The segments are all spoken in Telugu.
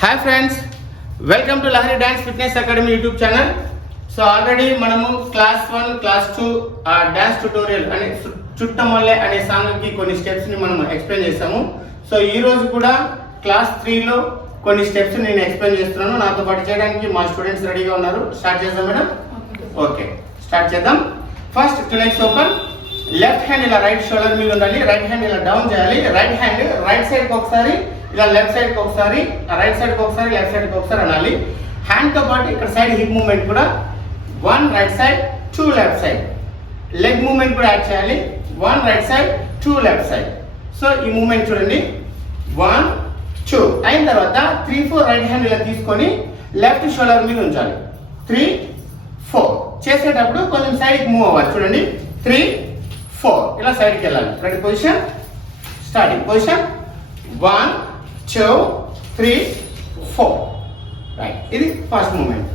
Hi friends, welcome to Lahari Dance Fitness Academy YouTube channel. So already మనము class 1, class 2 డాన్స్ ట్యుటోరియల్ అనే చుట్టమల్లె అనే సాంగ్ కి కొన్ని స్టెప్స్ ని మనం ఎక్స్ప్లెయిన్ చేసాము. సో ఈ రోజు కూడా క్లాస్ 3 లో కొన్ని స్టెప్స్ నేను ఎక్స్ప్లెయిన్ చేస్తున్నాను. నాతో పాటు చేయడానికి మా స్టూడెంట్స్ రెడీగా ఉన్నారు. స్టార్ట్ చేద్దాం మేడం. ఓకే, స్టార్ట్ చేద్దాం. First to legs open. Left hand ఇలా రైట్ షోల్డర్ మీద ఉండాలి. రైట్ హ్యాండ్ ఇలా డౌన్ చేయాలి. రైట్ హ్యాండ్ రైట్ సైడ్ కి ఒకసారి, ఇలా లెఫ్ట్ సైడ్ కి ఒకసారి, రైట్ సైడ్ కి ఒకసారి, లెఫ్ట్ సైడ్ కి ఒకసారి అనాలి. హ్యాండ్ తో పాటు ఇక్కడ సైడ్ హిప్ మూవ్మెంట్ కూడా 1 right side 2 left side. Leg movement కూడా యాడ్ చేయాలి. 1 right side 2 left side. So ఈ మూవ్మెంట్ చూడండి. 1 2 అయిన తర్వాత 3 4 రైట్ హ్యాండ్ ఇలా తీసుకొని లెఫ్ట్ షోల్డర్ మీద ఉంచాలి. 3 4 చేసేటప్పుడు కొంచెం సైడ్ కి మూవ్ అవ్వాలి. చూడండి 3 4 ఇలా సైడ్ కి వెళ్ళాలి. Ready position, starting position 1 2 3 4 right. ఇది first moment.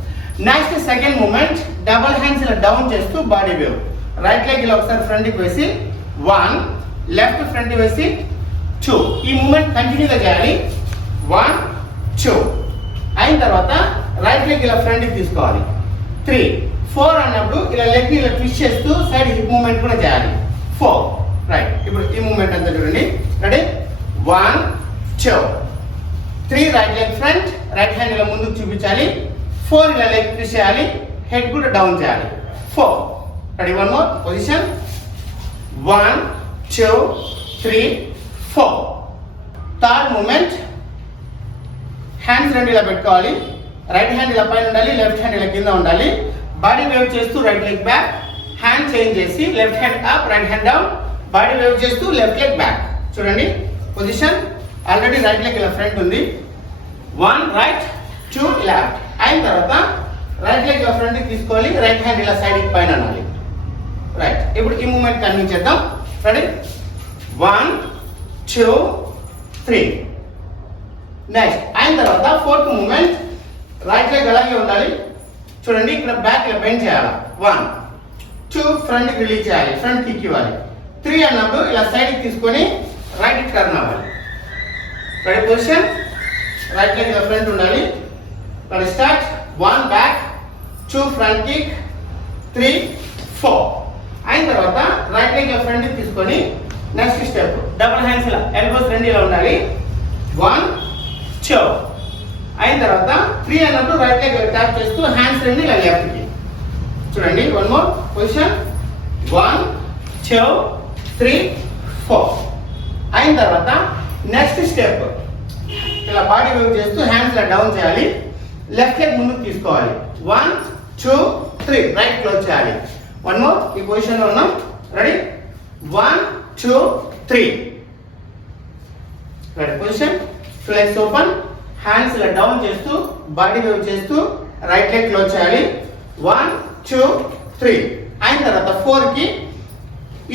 Next second moment, double hands ఇలా డౌన్ చేస్తూ బాడీ వేవ్. రైట్ లెగ్ ఇలా ఒకసారి ఫ్రంట్ కి వేసి 1, లెఫ్ట్ ఫ్రంట్ కి వేసి 2. ఈ మూమెంట్ కంటిన్యూగా చేయాలి. 1 2 అయిన తర్వాత రైట్ లెగ్ ఇలా ఫ్రంట్ కి తీసుకోవాలి. 3 4 అన్నప్పుడు ఇలా లెగ్ ని ఇలా ట్విస్ట్ చేస్తూ సైడ్ హిప్ మూమెంట్ కూడా చేయాలి. 4 రైట్. ఇప్పుడు ఈ మూమెంట్ అంతా చూడండి. Ready 1 2 3 right leg front, right hand ఇలా ముందుకు చూపించాలి. 4 ఇలా లెగ్ ట్విస్ట్ చేయాలి. హెడ్ కూడా డౌన్ చేయాలి. 4 ready. One more position 1 2 3 4. Third moment, hands రెండు ఇలా పెట్టుకోవాలి. రైట్ హ్యాండ్ ఇలా పైన ఉండాలి, లెఫ్ట్ హ్యాండ్ ఇలా కింద ఉండాలి. బాడీ వేవ్ చేస్తూ right leg back, hand change చేసి left hand up, right hand down, body wave చేస్తూ లెఫ్ట్ లెగ్ బ్యాక్. చూడండి పొజిషన్. ఆల్రెడీ రైట్ లెగ్ ఇలా ఫ్రంట్ ఉంది. 1 రైట్ 2 లెఫ్ట్ అయిన తర్వాత రైట్ లెగ్ ఇలా ఫ్రంట్ కి తీసుకోవాలి. రైట్ హ్యాండ్ ఇలా సైడ్ కి పైన అనాలి. రైట్. ఇప్పుడు ఈ మూమెంట్ కంటిన్యూ చేద్దాం. రెడీ 1 2 3. నెక్స్ట్ అయిన తర్వాత ఫోర్త్ మూమెంట్, రైట్ లెగ్ అలాగే ఉండాలి. చూడండి ఇక్కడ బ్యాక్ ఇలా బెండ్ చేయాలి. 1 2 ఫ్రంట్ కి రిలీజ్ చేయాలి, ఫ్రంట్ కిక్ ఇవ్వాలి. 3 అన్నప్పుడు ఇలా సైడ్ కి తీసుకొని రైట్ కి టర్న్ అవ్వాలి. రెడీ పొజిషన్, రైట్ లెగ్ ఇలా ఫ్రంట్ ఉండాలి. Ready start. 1 back 2 front kick 3 4 అయిన తర్వాత రైట్ లెగ్ ఇలా ఫ్రంట్ కి తీసుకొని నెక్స్ట్ స్టెప్ డబుల్ హ్యాండ్స్ ఇలా ఎల్బోస్ రెండు ఇలా ఉండాలి. 1 2 అయిన తర్వాత 3 అన్నప్పుడు రైట్ లెగ్ ట్యాప్ చేస్తూ హ్యాండ్స్ రెండు ఇలా లెఫ్ట్ కి. చూడండి వన్ మోర్ పొజిషన్ 1 2 3 4 అయిన తర్వాత నెక్స్ట్ స్టెప్ ఇలా బాడీ వేవ్ చేస్తూ హ్యాండ్స్ ఇలా డౌన్ చేయాలి. లెఫ్ట్ లెగ్ ముందుకు తీసుకోవాలి. 1 2 3 రైట్ క్లోజ్ చేయాలి. వన్ మోర్ ఈ పొజిషన్ లో ఉన్నాం. Ready 1 2 3 ready position. Legs open, hands ఇలా డౌన్ చేస్తూ బాడీ వేవ్ చేస్తూ రైట్ లెగ్ క్లోజ్ చేయాలి. 1 2 3 అయిన తర్వాత 4 కి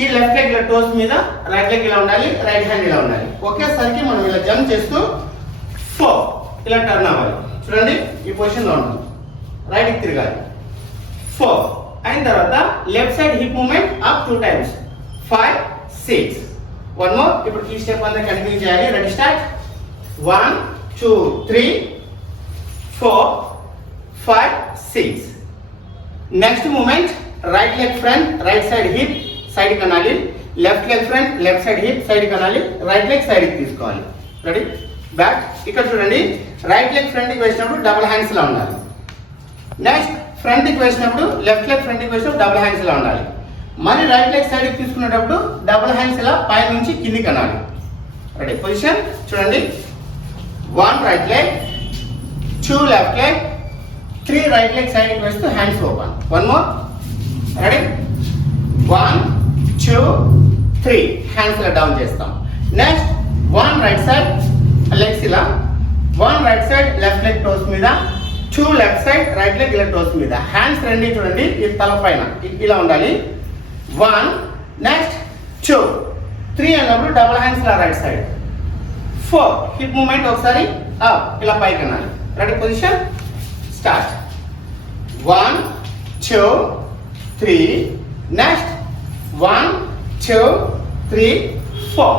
ఈ లెఫ్ట్ లెగ్ ఇలా టోస్ మీద, రైట్ లెగ్ ఇలా ఉండాలి, రైట్ హ్యాండ్ ఇలా ఉండాలి. ఒకేసారికి మనం ఇలా జంప్ చేస్తూ 4 ఇలా టర్న్ అవ్వాలి. చూడండి ఈ పొజిషన్ లో ఉన్నాం. రైట్ కి తిరగాలి. 4 అయిన తర్వాత left side hip movement up 2 times. 5 6 one more. ఇప్పుడు ఈ స్టెప్ అంతా కంటిన్యూ చేయాలి. Ready start. 1 2 3 4 5 6. Next moment, right leg front, right side hip side కి అనాలి. Left leg front, left side hip side కి అనాలి. రైట్ లెగ్ సైడ్ కి తీసుకోవాలి. Ready back. ఇక్కడ చూడండి రైట్ లెగ్ ఫ్రంట్ కి వేసినప్పుడు డబుల్ హ్యాండ్స్ లా ఉండాలి. నెక్స్ట్ ఫ్రంట్ కి వేసినప్పుడు లెఫ్ట్ లెగ్ ఫ్రంట్ కి వేసినప్పుడు డబుల్ హ్యాండ్స్ లా ఉండాలి. మరి రైట్ లెగ్ సైడ్ కి తీసుకునేటప్పుడు డబుల్ హ్యాండ్స్ ఇలా పై నుంచి కిందికి అనాలి. Ready position. చూడండి 1 right leg 2 left leg 3 right leg side కి వేస్తూ hands open. One more. Ready 1 2 3 hands ఇలా డౌన్ చేస్తాం. నెక్స్ట్ 1 రైట్ సైడ్ లెగ్స్ ఇలా, 1 right side left leg toes మీద, 2 లెఫ్ట్ సైడ్ రైట్ లెగ్ ఇలా టోస్ మీద. హ్యాండ్స్ రెండు చూడండి ఈ తల పైన ఇలా ఉండాలి. 1 నెక్స్ట్ 2 3 అన్నప్పుడు డబుల్ హ్యాండ్స్ ఇలా రైట్ సైడ్. 4 హిప్ మూమెంట్ ఒకసారి అప్ ఇలా పైకి అనాలి. Ready position start. 1 2 3 నెక్స్ట్ 1 2 3 4